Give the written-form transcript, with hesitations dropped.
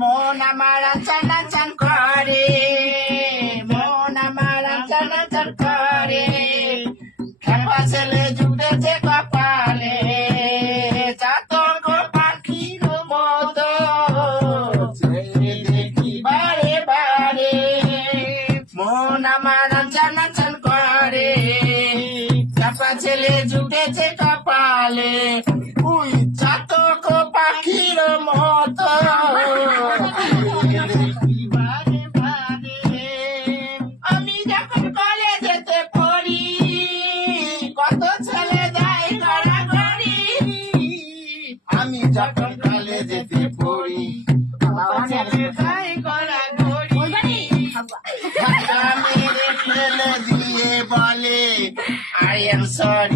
মন আমার আচান আচান করে, মন আমার আচান আচান করে, খেপা ছেলে জুটেছে কপালে, চাতক পাখির মতো ছেলে দেখি বারে বারে। মন আমার আচান আচান করে, খেপা ছেলে জুটেছে কপালে, উই চাতক পাখির মতো আমি যখন কলেজেতে পড়ি কত ছেলে যায় গড়াগড়ি, আমি যখন কলেজেতে পড়ি কত ছেলে যায় গড়াগড়ি, মেরে ফেলে দিয়ে বলে I am sorry